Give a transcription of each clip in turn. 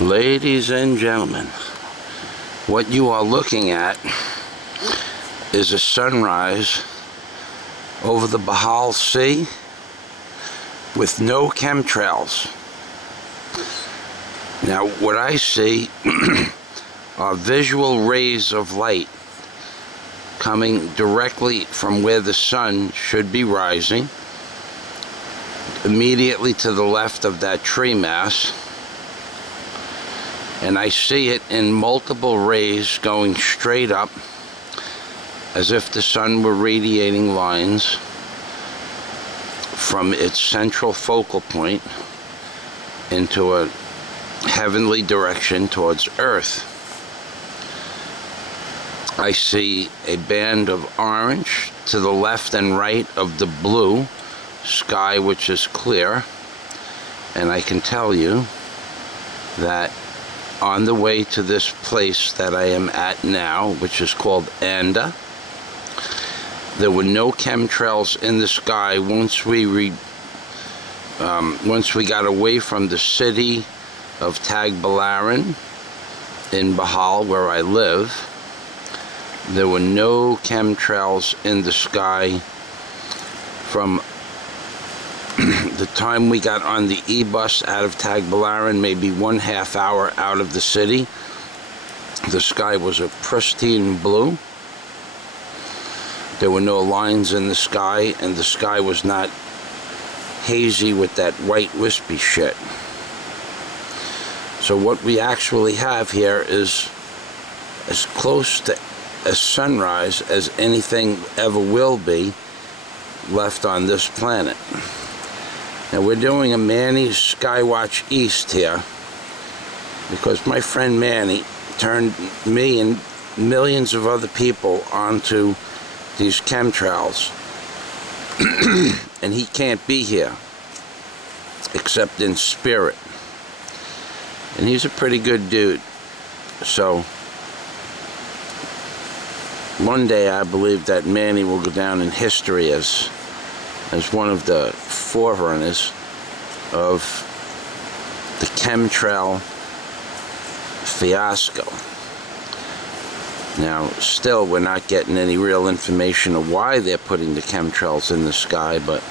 Ladies and gentlemen, what you are looking at is a sunrise over the Bahal Sea with no chemtrails. Now, what I see are visual rays of light coming directly from where the sun should be rising, immediately to the left of that tree mass. And I see it in multiple rays going straight up, as if the sun were radiating lines from its central focal point into a heavenly direction towards Earth. I see a band of orange to the left and right of the blue sky, which is clear, and I can tell you that on the way to this place that I am at now, which is called Inthe, there were no chemtrails in the sky once we got away from the city of Tagbilaran in Bahal, where I live. There were no chemtrails in the sky from the time we got on the E-bus out of Tagbilaran, maybe 1/2 hour out of the city. The sky was a pristine blue. There were no lines in the sky, and the sky was not hazy with that white wispy shit. So what we actually have here is as close to a sunrise as anything ever will be left on this planet. Now, we're doing a Manny's Skywatch East here because my friend Manny turned me and millions of other people onto these chemtrails. And he can't be here except in spirit. And he's a pretty good dude. So one day I believe that Manny will go down in history as one of the forerunners of the chemtrail fiasco. Now, still, we're not getting any real information of why they're putting the chemtrails in the sky, but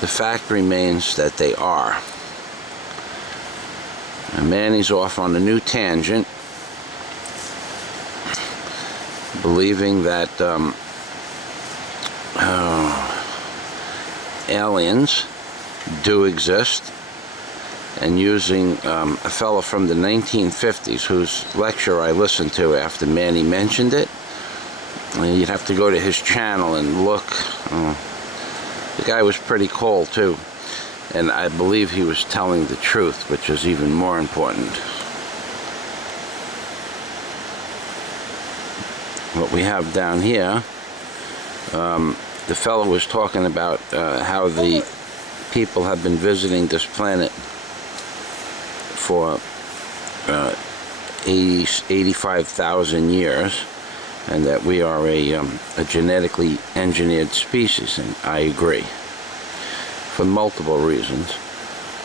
the fact remains that they are. And Manny's off on a new tangent, believing that aliens do exist, and using a fellow from the 1950s whose lecture I listened to after Manny mentioned it. And you'd have to go to his channel and look. The guy was pretty cool too, and I believe he was telling the truth, which is even more important. What we have down here, the fellow was talking about how the people have been visiting this planet for 85,000 years, and that we are a genetically engineered species, and I agree. For multiple reasons,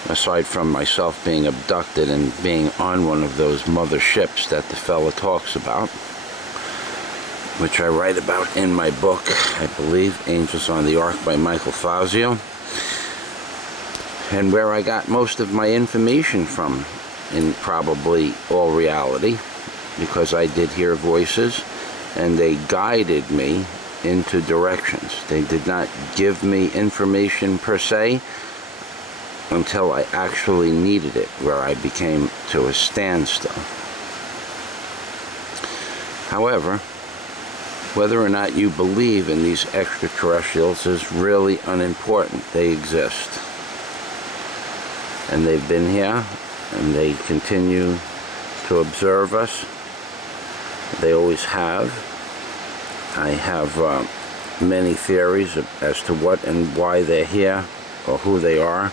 aside from myself being abducted and being on one of those mother ships that the fellow talks about, which I write about in my book, I believe, Angels on the Ark by Fazio, and where I got most of my information from, in probably all reality, because I did hear voices, and they guided me into directions. They did not give me information per se until I actually needed it, where I became to a standstill. However, whether or not you believe in these extraterrestrials is really unimportant. They exist. And they've been here, and they continue to observe us. They always have. I have many theories as to what and why they're here, or who they are.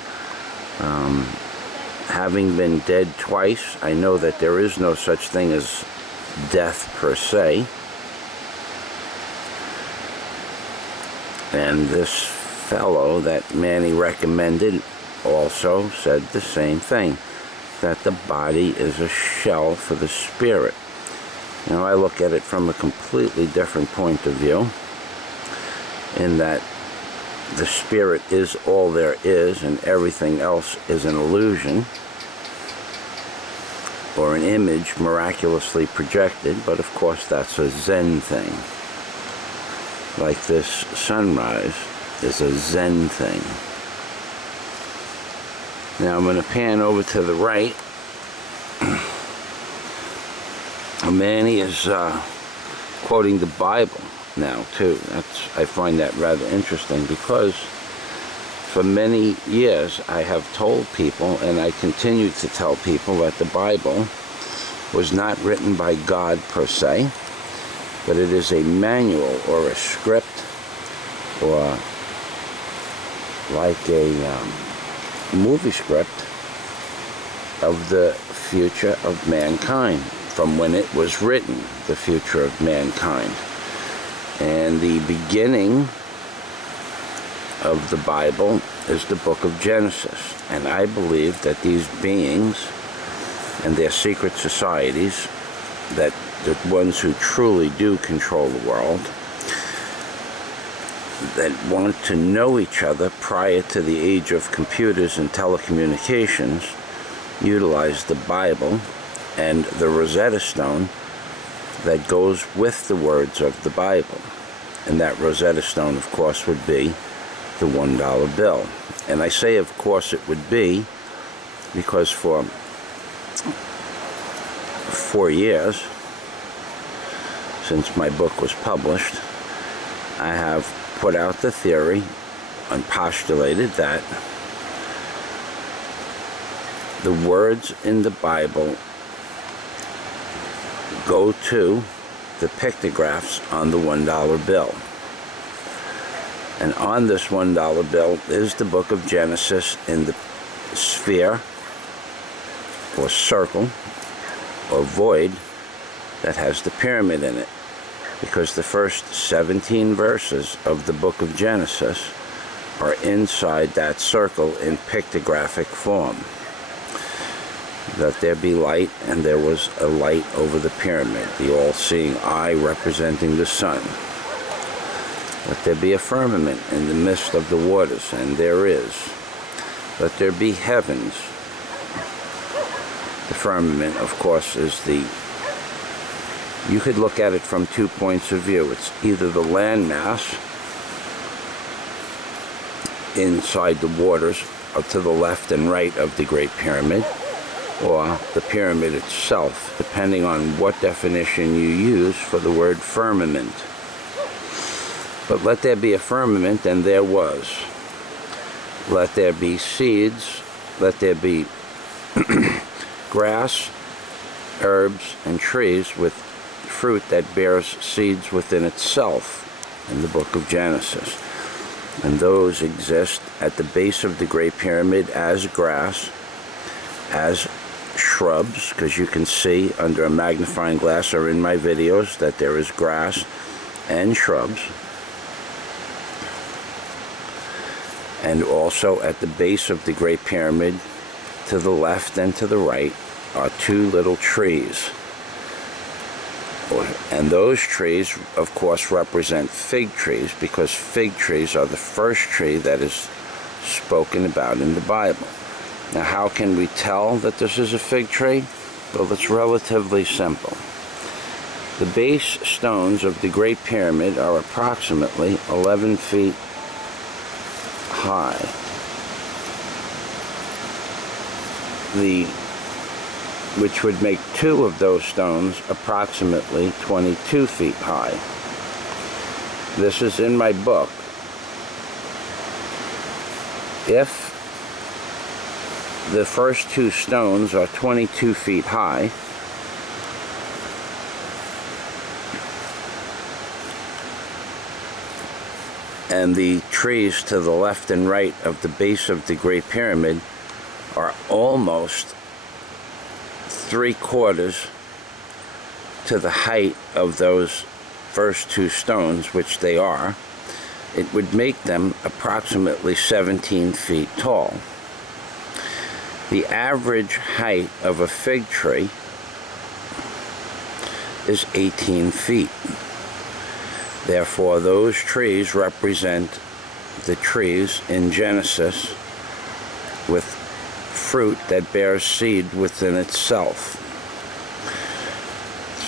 Having been dead twice, I know that there is no such thing as death per se. And this fellow that Manny recommended also said the same thing. that the body is a shell for the spirit. You know, I look at it from a completely different point of view, in that the spirit is all there is and everything else is an illusion or an image miraculously projected. But of course that's a Zen thing. Like this sunrise is a Zen thing. Now I'm going to pan over to the right. Manny is quoting the Bible now too. I find that rather interesting, because for many years I have told people, and I continue to tell people, that the Bible was not written by God per se, but it is a manual or a script, or like a movie script of the future of mankind, from when it was written, the future of mankind. And the beginning of the Bible is the book of Genesis. And I believe that these beings and their secret societies, that the ones who truly do control the world, that want to know each other prior to the age of computers and telecommunications, utilize the Bible and the Rosetta Stone that goes with the words of the Bible. And that Rosetta Stone, of course, would be the $1 bill. And I say, of course, it would be because for 4 years, since my book was published, I have put out the theory and postulated that the words in the Bible go to the pictographs on the $1 bill. And on this $1 bill is the book of Genesis in the sphere, or circle, or void that has the pyramid in it. Because the first 17 verses of the book of Genesis are inside that circle in pictographic form. That there be light, and there was a light over the pyramid, the all-seeing eye representing the sun. Let there be a firmament in the midst of the waters, and there is. Let there be heavens. The firmament, of course, is the... You could look at it from 2 points of view. It's either the landmass inside the waters to the left and right of the Great Pyramid, or the pyramid itself, depending on what definition you use for the word firmament. But let there be a firmament, and there was. Let there be seeds, let there be grass, herbs, and trees with fruit that bears seeds within itself in the book of Genesis. And those exist at the base of the Great Pyramid as grass, as shrubs, because you can see under a magnifying glass or in my videos that there is grass and shrubs. And also at the base of the Great Pyramid, to the left and to the right, are 2 little trees. And those trees, of course, represent fig trees, because fig trees are the first tree that is spoken about in the Bible. Now, how can we tell that this is a fig tree? Well, it's relatively simple. The base stones of the Great Pyramid are approximately 11 feet high. Which would make 2 of those stones approximately 22 feet high. This is in my book. If the first 2 stones are 22 feet high, and the trees to the left and right of the base of the Great Pyramid are almost 3/4 to the height of those first 2 stones, which they are, it would make them approximately 17 feet tall. The average height of a fig tree is 18 feet. Therefore, those trees represent the trees in Genesis with fruit that bears seed within itself.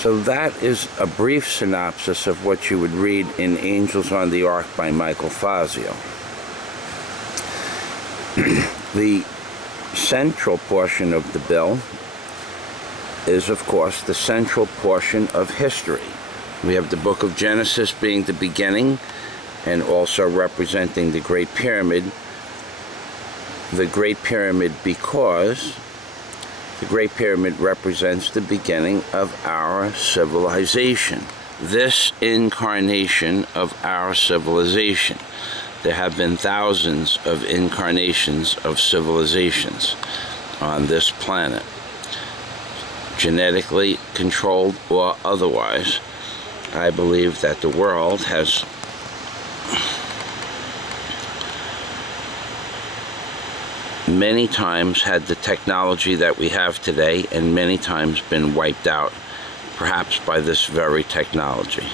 So that is a brief synopsis of what you would read in Angels on the Ark by Michael Fazio. The central portion of the bill is, of course, the central portion of history. We have the book of Genesis being the beginning and also representing the Great Pyramid. The Great Pyramid because the Great Pyramid represents the beginning of our civilization. This incarnation of our civilization. There have been thousands of incarnations of civilizations on this planet, genetically controlled or otherwise. I believe that the world has many times had the technology that we have today and many times been wiped out, perhaps by this very technology,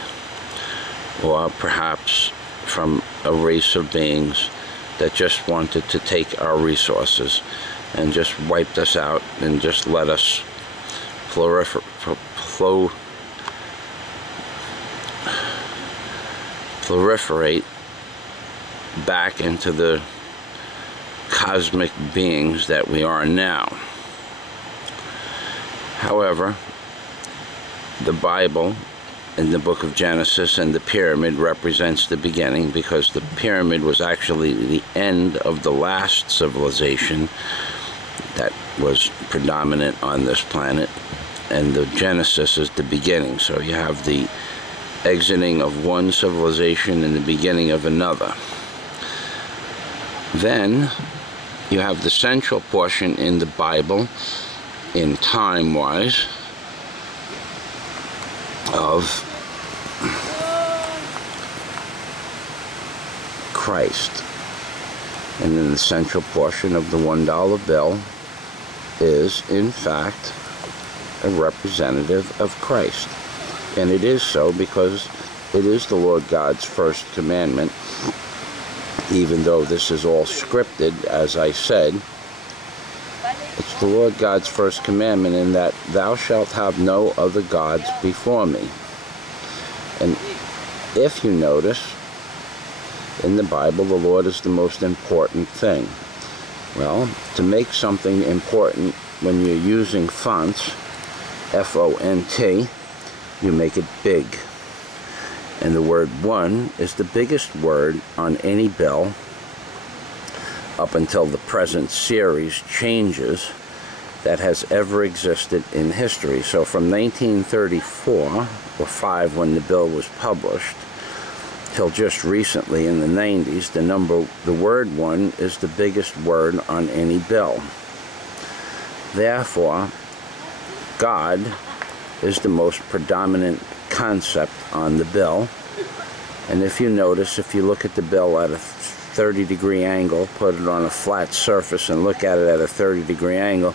or perhaps from a race of beings that just wanted to take our resources and just wiped us out and just let us proliferate back into the cosmic beings that we are now. However, the Bible in the book of Genesis and the pyramid represents the beginning, because the pyramid was actually the end of the last civilization that was predominant on this planet, and the Genesis is the beginning. So you have the exiting of one civilization and the beginning of another. Then you have the central portion in the Bible, in time-wise, of Christ. And then the central portion of the $1 bill is, in fact, a representative of Christ. And it is so because it is the Lord God's first commandment. Even though this is all scripted, as I said, it's the Lord God's first commandment in that thou shalt have no other gods before me. And if you notice, in the Bible, the Lord is the most important thing. Well, to make something important when you're using fonts, F-O-N-T, you make it big. And the word one is the biggest word on any bill up until the present series changes that has ever existed in history. So from 1934, or 5 when the bill was published, till just recently in the 90s, the word one is the biggest word on any bill. Therefore, God is the most predominant concept on the bill. And if you notice, if you look at the bill at a 30-degree angle, put it on a flat surface and look at it at a 30-degree angle,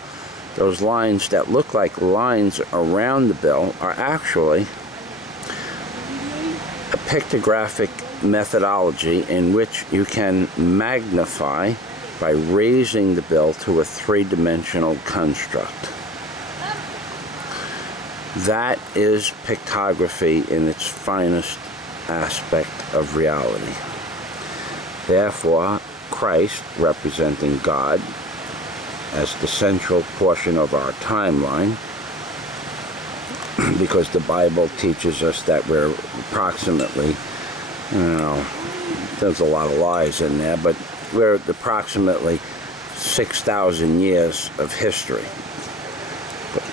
those lines that look like lines around the bill are actually a pictographic methodology in which you can magnify by raising the bill to a 3-dimensional construct. That is pictography in its finest aspect of reality. Therefore, Christ, representing God as the central portion of our timeline, because the Bible teaches us that we're approximately, there's a lot of lies in there, but we're approximately 6,000 years of history.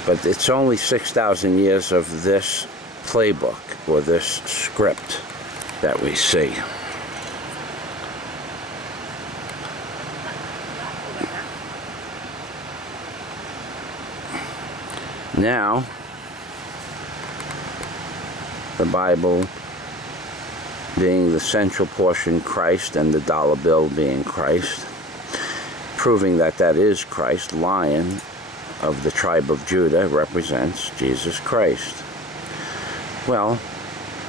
But it's only 6,000 years of this playbook, or this script, that we see. Now, the Bible being the central portion Christ and the dollar bill being Christ, proving that that is Christ. Lion of the tribe of Judah represents Jesus Christ. Well,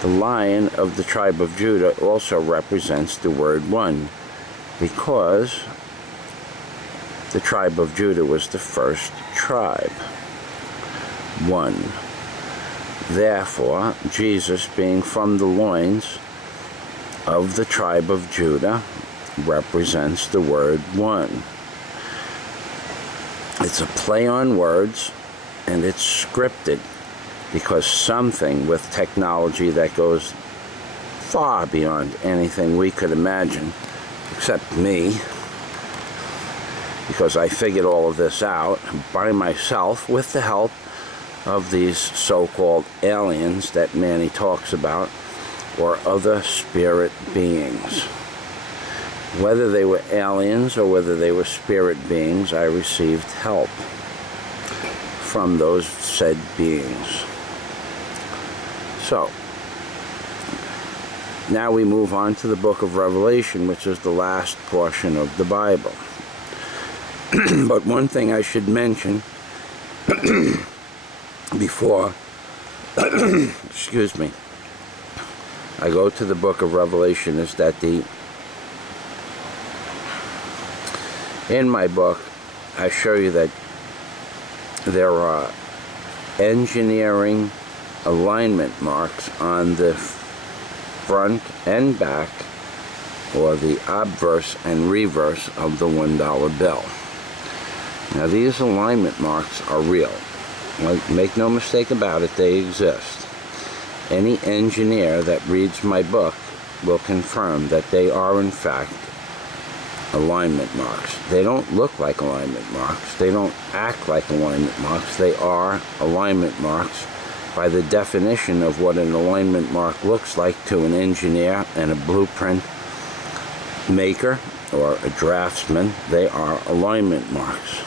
the Lion of the tribe of Judah also represents the word one, because the tribe of Judah was the first tribe. One. Therefore, Jesus, being from the loins of the tribe of Judah, represents the word one. It's a play on words, and it's scripted, because something with technology that goes far beyond anything we could imagine, except me, because I figured all of this out by myself with the help of these so-called aliens that Manny talks about, or other spirit beings. Whether they were aliens or whether they were spirit beings, I received help from those said beings. So, now we move on to the book of Revelation, which is the last portion of the Bible. But one thing I should mention before excuse me, I go to the book of Revelation, is that in my book I show you that there are engineering alignment marks on the front and back, or the obverse and reverse of the $1 bill. Now these alignment marks are real. Make no mistake about it, they exist. Any engineer that reads my book will confirm that they are in fact alignment marks. They don't look like alignment marks. They don't act like alignment marks. They are alignment marks by the definition of what an alignment mark looks like to an engineer and a blueprint maker or a draftsman. They are alignment marks.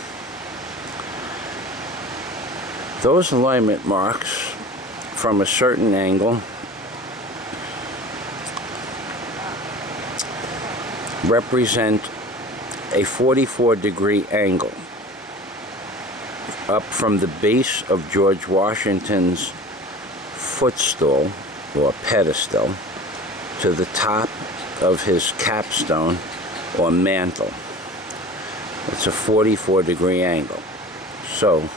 Those alignment marks, from a certain angle, represent a 44-degree angle up from the base of George Washington's footstool or pedestal to the top of his capstone or mantle. It's a 44-degree angle. So,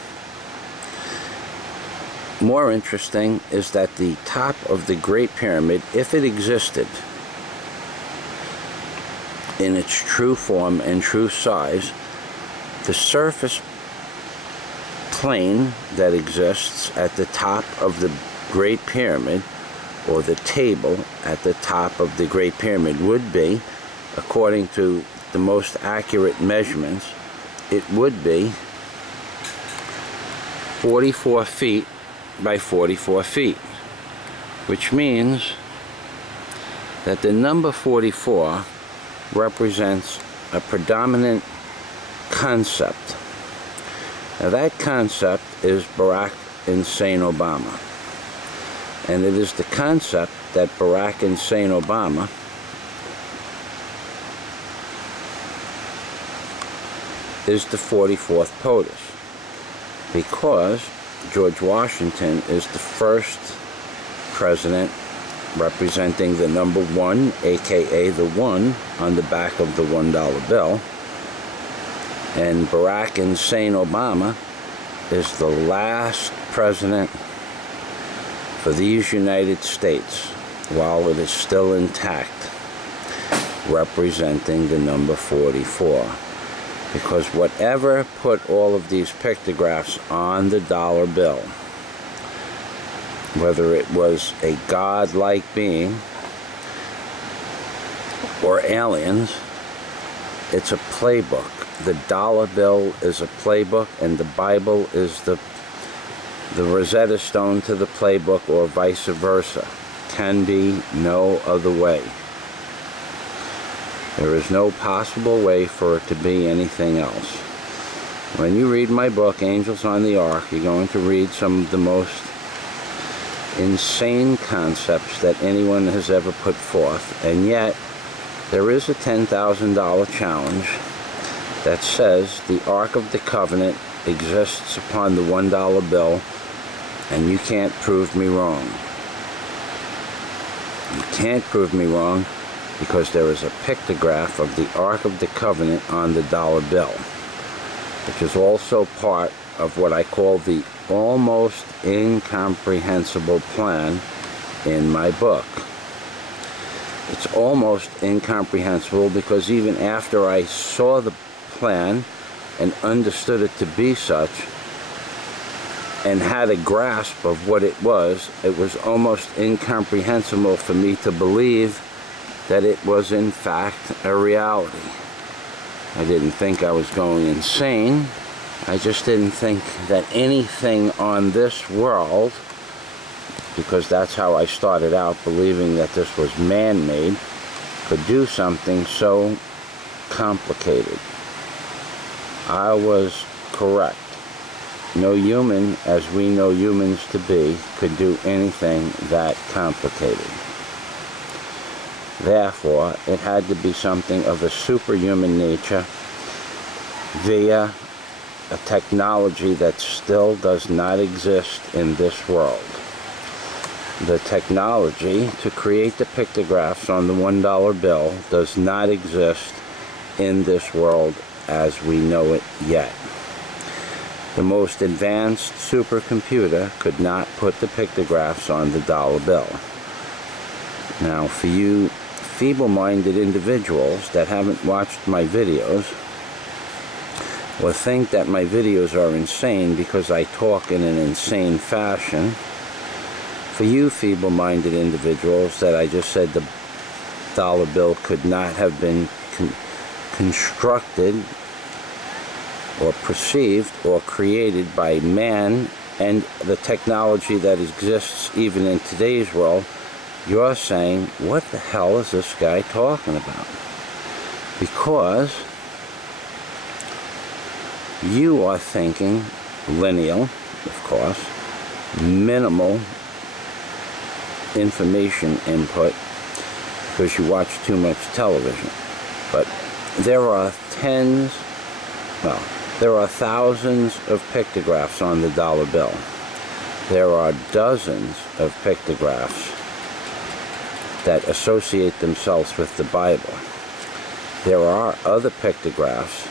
more interesting is that the top of the Great Pyramid, if it existed in its true form and true size, the surface plane that exists at the top of the Great Pyramid, or the table at the top of the Great Pyramid, would be, according to the most accurate measurements, it would be 44 feet by 44 feet, which means that the number 44 represents a predominant concept. Now that concept is Barack Hussein Obama, and it is the concept that Barack Hussein Obama is the 44th POTUS, because George Washington is the first president representing the number 1, aka the 1 on the back of the $1 bill, and Barack Hussein Obama is the last president for these United States while it is still intact, representing the number 44. Because whatever put all of these pictographs on the dollar bill, whether it was a god-like being or aliens, it's a playbook. The dollar bill is a playbook, and the Bible is the Rosetta Stone to the playbook, or vice versa. Can be no other way. There is no possible way for it to be anything else. When you read my book, Angels on the Ark, you're going to read some of the most insane concepts that anyone has ever put forth, and yet there is a $10,000 challenge that says the Ark of the Covenant exists upon the $1 bill, and you can't prove me wrong. You can't prove me wrong because there is a pictograph of the Ark of the Covenant on the dollar bill, which is also part of what I call the almost incomprehensible plan in my book. It's almost incomprehensible because even after I saw the plan and understood it to be such and had a grasp of what it was almost incomprehensible for me to believe that it was in fact a reality. I didn't think I was going insane. I just didn't think that anything on this world, because that's how I started out, believing that this was man-made, could do something so complicated. I was correct. No human, as we know humans to be, could do anything that complicated. Therefore, it had to be something of a superhuman nature via a technology that still does not exist in this world. The technology to create the pictographs on the $1 bill does not exist in this world as we know it yet. The most advanced supercomputer could not put the pictographs on the dollar bill. Now, for you feeble-minded individuals that haven't watched my videos or think that my videos are insane because I talk in an insane fashion, for you feeble-minded individuals that I just said the dollar bill could not have been constructed or perceived or created by man and the technology that exists even in today's world, you're saying, what the hell is this guy talking about? Because you are thinking lineal, of course, minimal information input because you watch too much television. But there are there are thousands of pictographs on the dollar bill. There are dozens of pictographs that associate themselves with the Bible. There are other pictographs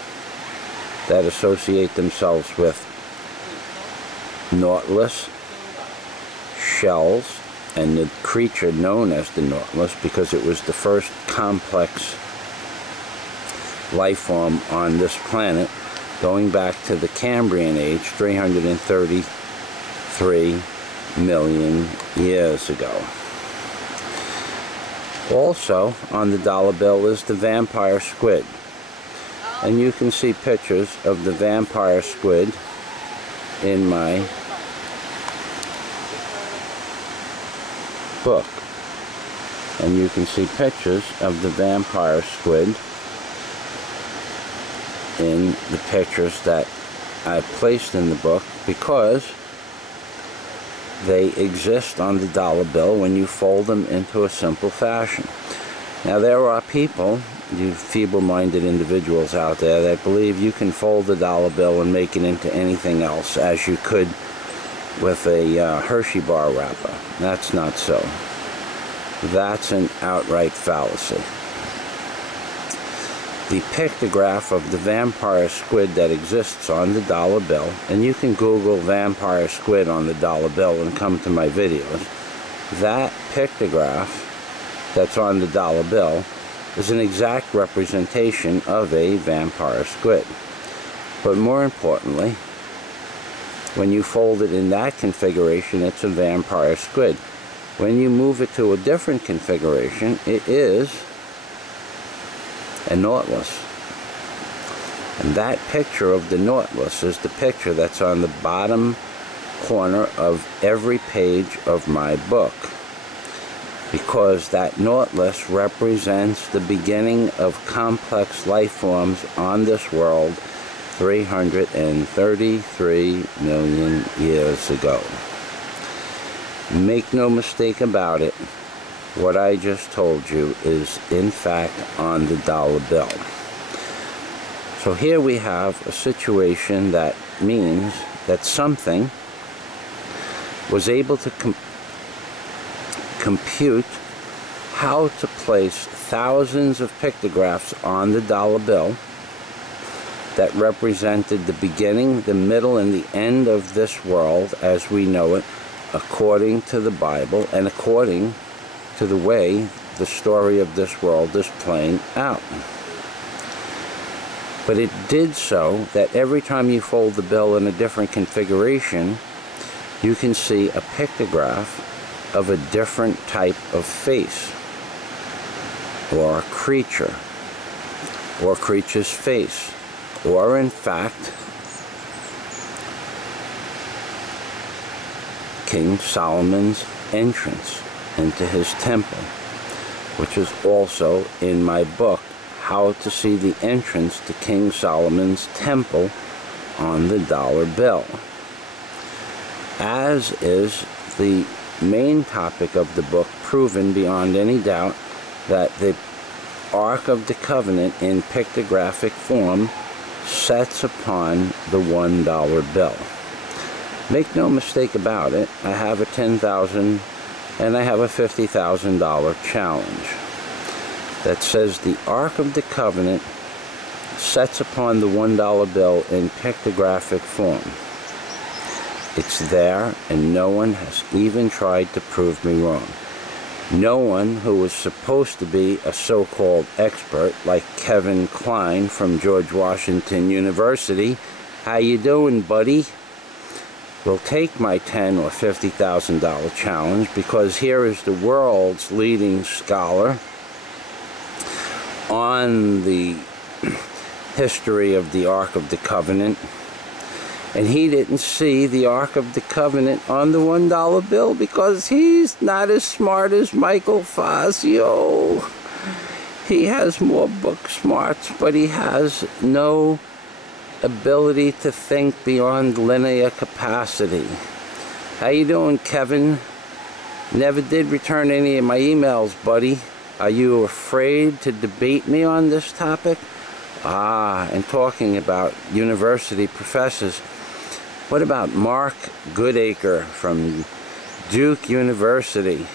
that associate themselves with Nautilus, shells, and the creature known as the Nautilus because it was the first complex life form on this planet going back to the Cambrian age 333 million years ago. Also on the dollar bill is the vampire squid, and you can see pictures of the vampire squid in my book, and you can see pictures of the vampire squid in the pictures that I placed in the book because they exist on the dollar bill when you fold them into a simple fashion. Now there are people, you feeble-minded individuals out there, that believe you can fold the dollar bill and make it into anything else as you could with a Hershey bar wrapper. That's not so. That's an outright fallacy. The pictograph of the vampire squid that exists on the dollar bill, and you can Google vampire squid on the dollar bill and come to my videos, that pictograph that's on the dollar bill is an exact representation of a vampire squid. But more importantly, when you fold it in that configuration, it's a vampire squid. When you move it to a different configuration, it is a Nautilus. And that picture of the Nautilus is the picture that's on the bottom corner of every page of my book, because that Nautilus represents the beginning of complex life forms on this world 333 million years ago. Make no mistake about it, what I just told you is in fact on the dollar bill. So here we have a situation that means that something was able to compute how to place thousands of pictographs on the dollar bill that represented the beginning, the middle, and the end of this world as we know it, according to the Bible and according to the way the story of this world is playing out. But it did so that every time you fold the bill in a different configuration, you can see a pictograph of a different type of face, or a creature, or creature's face, or in fact, King Solomon's entrance into his temple, which is also in my book, How to See the Entrance to King Solomon's Temple on the dollar bill. As is the main topic of the book, proven beyond any doubt that the Ark of the Covenant in pictographic form sets upon the $1 bill. Make no mistake about it, I have a $10,000 and I have a $50,000 challenge that says the Ark of the Covenant sets upon the $1 bill in pictographic form. It's there, and no one has even tried to prove me wrong. No one who was supposed to be a so-called expert, like Kevin Klein from George Washington University, how you doing, buddy? Will take my $10,000 or $50,000 challenge, because here is the world's leading scholar on the history of the Ark of the Covenant, and he didn't see the Ark of the Covenant on the $1 bill because he's not as smart as Michael Fazio. He has more book smarts, but he has no ability to think beyond linear capacity. How you doing, Kevin? Never did return any of my emails, buddy. Are you afraid to debate me on this topic? And talking about university professors, what about Mark Goodacre from Duke University?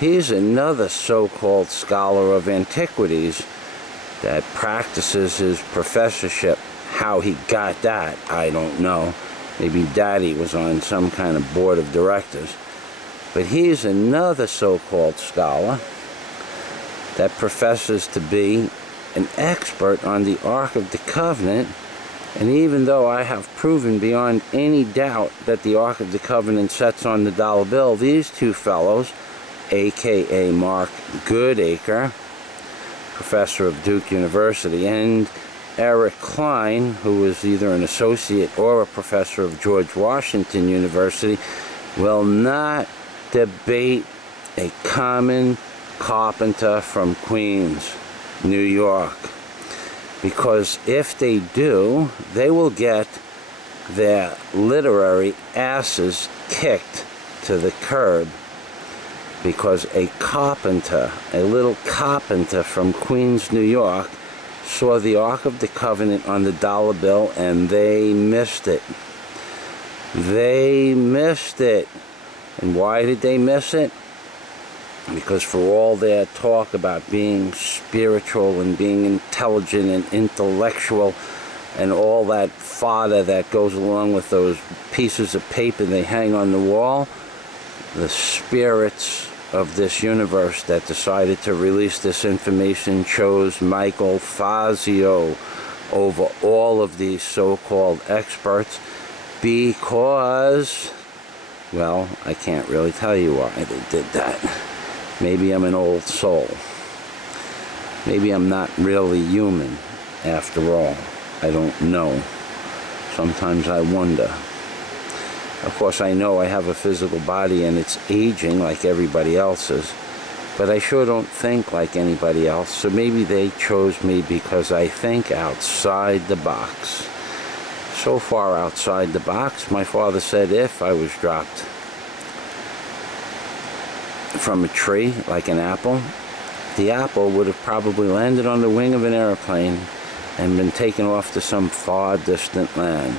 He's another so-called scholar of antiquities that practices his professorship. How he got that, I don't know. Maybe Daddy was on some kind of board of directors. But he's another so-called scholar that professes to be an expert on the Ark of the Covenant, and even though I have proven beyond any doubt that the Ark of the Covenant sets on the dollar bill, these two fellows, aka Mark Goodacre, professor of Duke University, and Eric Klein, who is either an associate or a professor of George Washington University, will not debate a common carpenter from Queens, New York, because if they do, they will get their literary asses kicked to the curb, because a carpenter, a little carpenter from Queens, New York, saw the Ark of the Covenant on the dollar bill and they missed it. They missed it. And why did they miss it? Because for all their talk about being spiritual and being intelligent and intellectual and all that fodder that goes along with those pieces of paper they hang on the wall, the spirits of this universe that decided to release this information chose Michael Fazio over all of these so-called experts because, well, I can't really tell you why they did that. Maybe I'm an old soul. Maybe I'm not really human after all. I don't know. Sometimes I wonder. Of course, I know I have a physical body and it's aging like everybody else's, but I sure don't think like anybody else, so maybe they chose me because I think outside the box. So far outside the box, my father said if I was dropped from a tree like an apple, the apple would have probably landed on the wing of an airplane and been taken off to some far distant land.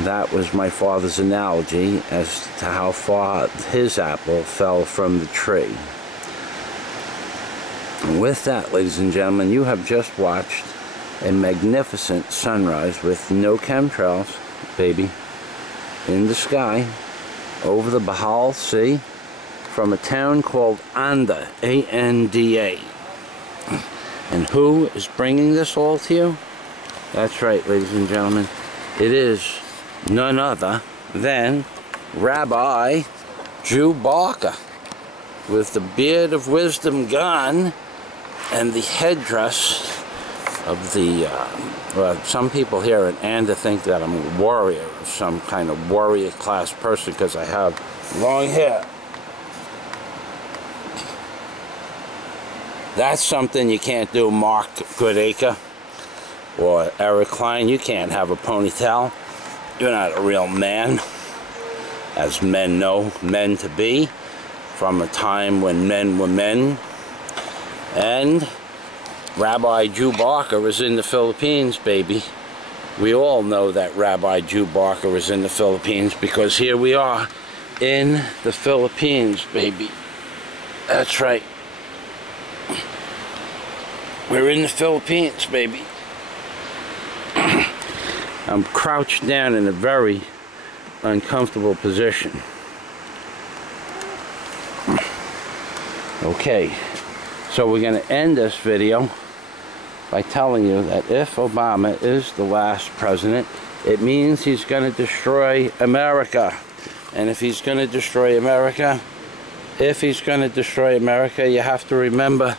That was my father's analogy as to how far his apple fell from the tree. And with that, ladies and gentlemen, you have just watched a magnificent sunrise with no chemtrails, baby, in the sky over the Bahal Sea from a town called Inthe, A-N-D-A. And who is bringing this all to you? That's right, ladies and gentlemen. It is none other than Rabbi Jew Barker, with the beard of wisdom gone and the headdress of the, well, some people here in Inthe think that I'm a warrior, some kind of warrior class person because I have long hair. That's something you can't do, Mark Goodacre or Eric Klein. You can't have a ponytail. You're not a real man, as men know men to be, from a time when men were men. And Rabbi Jew Barker is in the Philippines, baby. We all know that Rabbi Jew Barker is in the Philippines because here we are in the Philippines, baby. That's right. We're in the Philippines, baby. I'm crouched down in a very uncomfortable position. Okay, so we're going to end this video by telling you that if Obama is the last president, it means he's going to destroy America. And if he's going to destroy America, you have to remember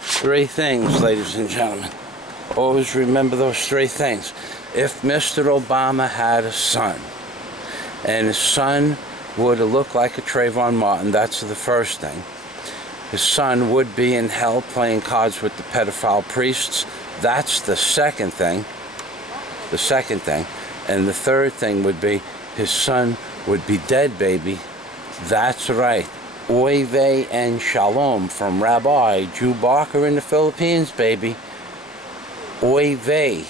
three things, ladies and gentlemen. Always remember those three things. If Mr. Obama had a son, and his son would have looked like a Trayvon Martin, that's the first thing. His son would be in hell playing cards with the pedophile priests. That's the second thing. The second thing. And the third thing would be his son would be dead, baby. That's right. Oy vey and shalom from Rabbi Jew Barker in the Philippines, baby. Oy vey.